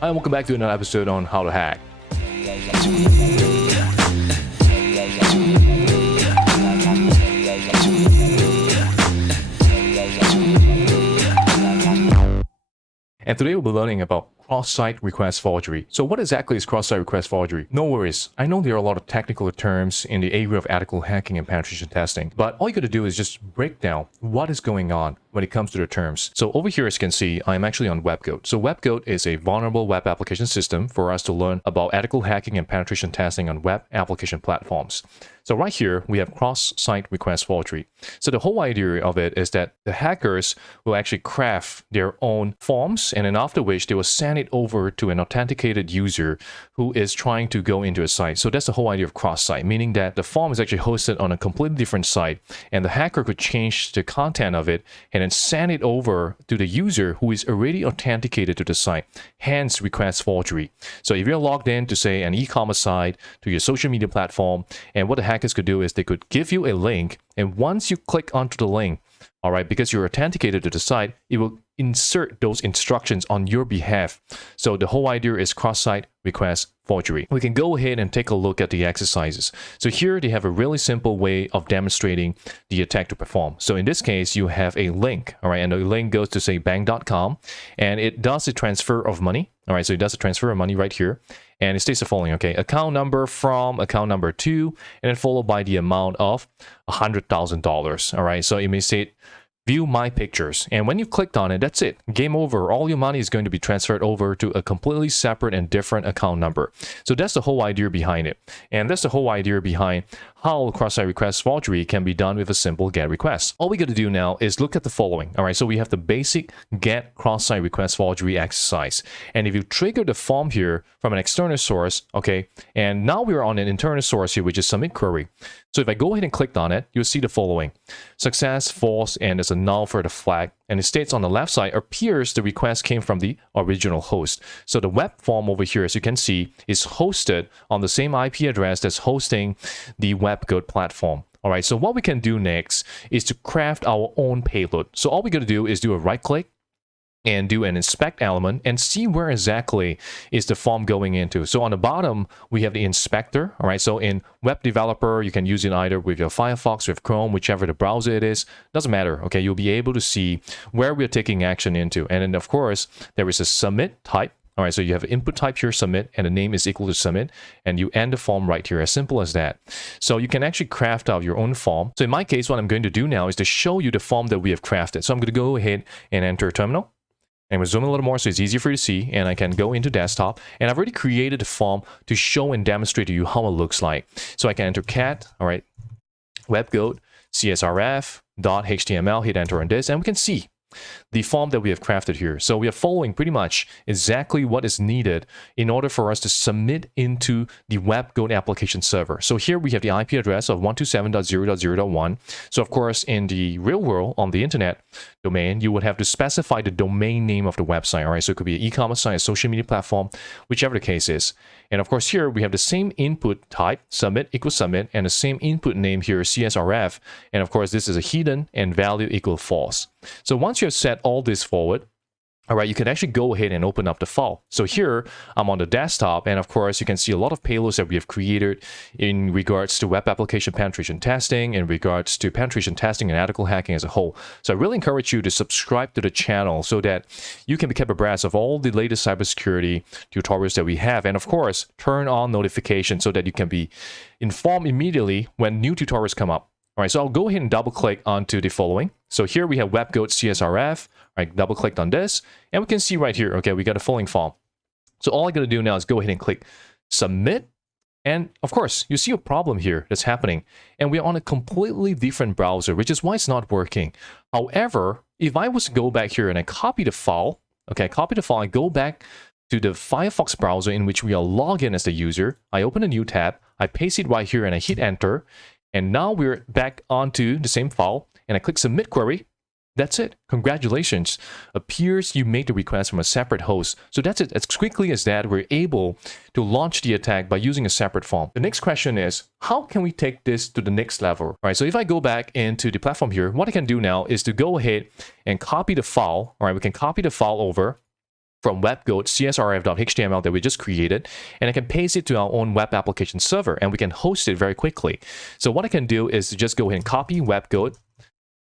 Hi, and welcome back to another episode on how to hack. And today we'll be learning about cross-site request forgery. So what exactly is cross-site request forgery? No worries, I know there are a lot of technical terms in the area of ethical hacking and penetration testing, but all you gotta do is just break down what is going on when it comes to the terms. So over here, as you can see, I'm actually on WebGoat. So WebGoat is a vulnerable web application system for us to learn about ethical hacking and penetration testing on web application platforms. So right here, we have cross-site request forgery. So the whole idea of it is that the hackers will actually craft their own forms, and then after which they will send it over to an authenticated user who is trying to go into a site. So that's the whole idea of cross-site, meaning that the form is actually hosted on a completely different site, and the hacker could change the content of it and then send it over to the user who is already authenticated to the site, hence request forgery. So if you're logged in to, say, an e-commerce site, to your social media platform, and what the hackers could do is they could give you a link, and once you click onto the link, all right, because you're authenticated to the site, it will insert those instructions on your behalf. So the whole idea is cross-site request forgery. We can go ahead and take a look at the exercises. So here they have a really simple way of demonstrating the attack to perform. So in this case, you have a link, all right, and the link goes to, say, bank.com, and it does a transfer of money. All right, so it does a transfer of money right here, and it states the following, okay, account number from account number to, and then followed by the amount of $100,000. All right, so you may say, view my pictures, and when you clicked on it, that's it, game over. All your money is going to be transferred over to a completely separate and different account number. So that's the whole idea behind it, and that's the whole idea behind how cross-site request forgery can be done with a simple GET request. All we got to do now is look at the following. All right, so we have the basic GET cross-site request forgery exercise, and if you trigger the form here from an external source, okay, and now we're on an internal source here, which is submit query. So if I go ahead and click on it, you'll see the following: success, false, and there's a null for the flag, and it states on the left side, appears the request came from the original host. So the web form over here, as you can see, is hosted on the same IP address that's hosting the WebGoat platform. All right, so what we can do next is to craft our own payload. So all we got to do is do a right click and do an inspect element and see where exactly is the form going into. So on the bottom, we have the inspector. All right, so in web developer, you can use it either with your Firefox, with Chrome, whichever the browser it is, doesn't matter. Okay, you'll be able to see where we're taking action into. And then of course, there is a submit type. All right, so you have input type here, submit, and the name is equal to submit, and you end the form right here, as simple as that. So you can actually craft out your own form. So in my case, what I'm going to do now is to show you the form that we have crafted. So I'm going to go ahead and enter terminal. And we'll zoom in a little more so it's easier for you to see, and I can go into desktop, and I've already created a form to show and demonstrate to you how it looks like. So I can enter cat, all right, webgoat, CSRF.html, hit enter on this, and we can see the form that we have crafted here. So we are following pretty much exactly what is needed in order for us to submit into the WebGoat application server. So here we have the IP address of 127.0.0.1. So of course, in the real world, on the internet domain, you would have to specify the domain name of the website. All right, so it could be an e-commerce site, a social media platform, whichever the case is. And of course, here we have the same input type, submit equals submit, and the same input name here, CSRF. And of course, this is a hidden and value equal false. So once you have set all this forward, all right, you can actually go ahead and open up the file. So here, I'm on the desktop, and of course, you can see a lot of payloads that we have created in regards to web application penetration testing, in regards to penetration testing and ethical hacking as a whole. So I really encourage you to subscribe to the channel so that you can be kept abreast of all the latest cybersecurity tutorials that we have. And of course, turn on notifications so that you can be informed immediately when new tutorials come up. All right, so I'll go ahead and double click onto the following. So here we have WebGoat CSRF. Right, double clicked on this, and we can see right here, okay, we got a following form. So all I got to do now is go ahead and click submit. And of course, you see a problem here that's happening, and we're on a completely different browser, which is why it's not working. However, if I was to go back here and I copy the file, okay, copy the file, I go back to the Firefox browser in which we are logged in as the user, I open a new tab, I paste it right here, and I hit enter, and now we're back onto the same file, and I click submit query. That's it. Congratulations. Appears you made the request from a separate host. So that's it. As quickly as that, we're able to launch the attack by using a separate form. The next question is, how can we take this to the next level? All right, so if I go back into the platform here, what I can do now is to go ahead and copy the file. All right, we can copy the file over. from webcode csrf.html that we just created, and I can paste it to our own web application server, and we can host it very quickly. So what I can do is just go ahead and copy webcode,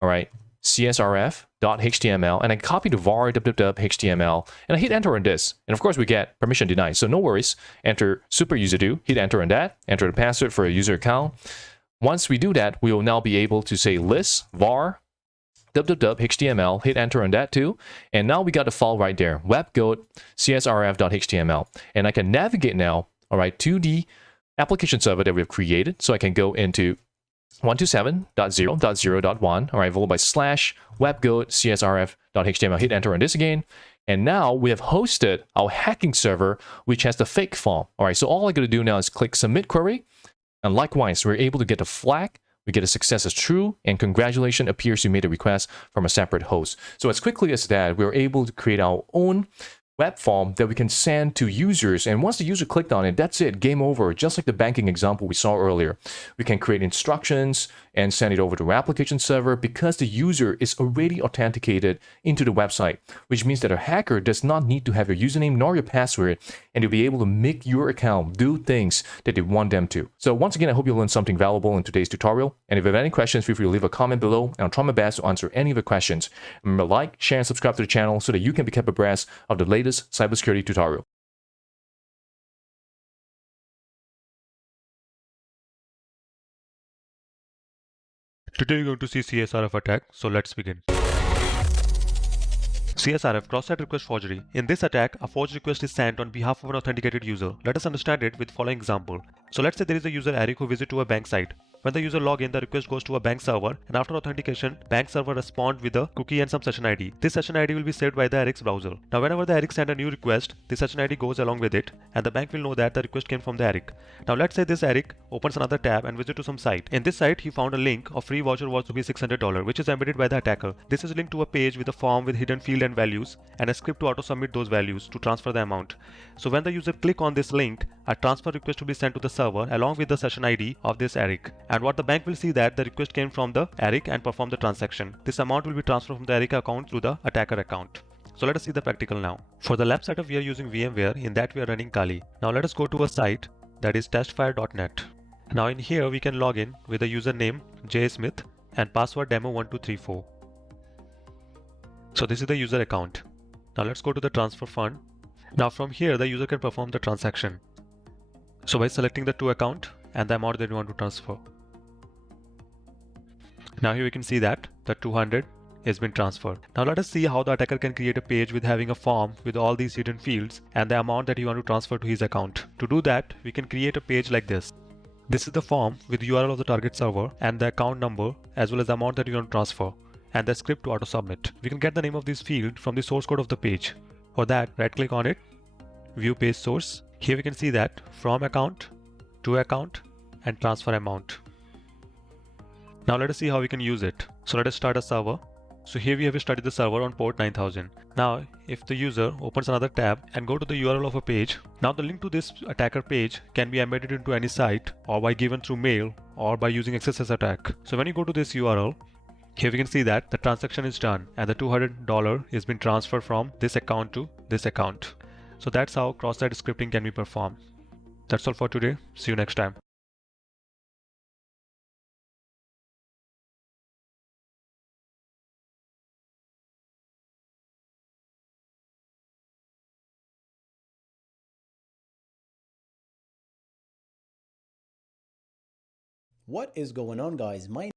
all right, csrf.html, and I copy the var www.html, and I hit enter on this. And of course, we get permission denied. So no worries. Enter super user do, hit enter on that, enter the password for a user account. Once we do that, we will now be able to say list var www.html, hit enter on that too, and now we got the file right there, webcode csrf.html, and I can navigate now, all right, to the application server that we've created. So I can go into 127.0.0.1, all right, followed by slash webcode csrf.html, hit enter on this again, and now we have hosted our hacking server, which has the fake form. All right, so all I got to do now is click submit query, and likewise, we're able to get a flag. We get a success as true, and congratulations, appears you made a request from a separate host. So as quickly as that, we're able to create our own web form that we can send to users, and once the user clicked on it, that's it, game over. Just like the banking example we saw earlier, we can create instructions and send it over to our application server because the user is already authenticated into the website, which means that a hacker does not need to have your username nor your password, and you'll be able to make your account do things that they want them to. So once again, I hope you learned something valuable in today's tutorial, and if you have any questions, feel free to leave a comment below, and I'll try my best to answer any of the questions. Remember, like, share, and subscribe to the channel so that you can be kept abreast of the latest cybersecurity tutorial. Today we're going to see CSRF attack, so let's begin. CSRF, cross-site request forgery. In this attack, a forged request is sent on behalf of an authenticated user. Let us understand it with the following example. So let's say there is a user Eric who visits to a bank site. When the user log in, the request goes to a bank server, and after authentication, bank server responds with a cookie and some session ID. This session ID will be saved by the Eric's browser. Now whenever the Eric sends a new request, the session ID goes along with it, and the bank will know that the request came from the Eric. Now let's say this Eric opens another tab and visits to some site. In this site, he found a link of free voucher worth $600, which is embedded by the attacker. This is linked to a page with a form with hidden field and values, and a script to auto-submit those values to transfer the amount. So when the user click on this link, a transfer request will be sent to the server along with the session ID of this Eric. And what the bank will see that the request came from the Eric and perform the transaction. This amount will be transferred from the Eric account to the attacker account. So let us see the practical now. For the lab setup, we are using VMware. In that, we are running Kali. Now let us go to a site that is testfire.net. Now in here, we can log in with a username jsmith and password demo1234. So this is the user account. Now let's go to the transfer fund. Now from here, the user can perform the transaction. So by selecting the to account and the amount that we want to transfer. Now here we can see that the 200 has been transferred. Now let us see how the attacker can create a page with having a form with all these hidden fields and the amount that you want to transfer to his account. To do that, we can create a page like this. This is the form with URL of the target server and the account number as well as the amount that you want to transfer, and the script to auto submit. We can get the name of this field from the source code of the page. For that, right click on it, view page source. Here we can see that from account, to account, and transfer amount. Now let us see how we can use it. So let us start a server. So here we have started the server on port 9000. Now if the user opens another tab and go to the URL of a page, now the link to this attacker page can be embedded into any site or by given through mail or by using XSS attack. So when you go to this URL, here we can see that the transaction is done and the $200 has been transferred from this account to this account. So that's how cross-site scripting can be performed. That's all for today. See you next time. What is going on, guys? My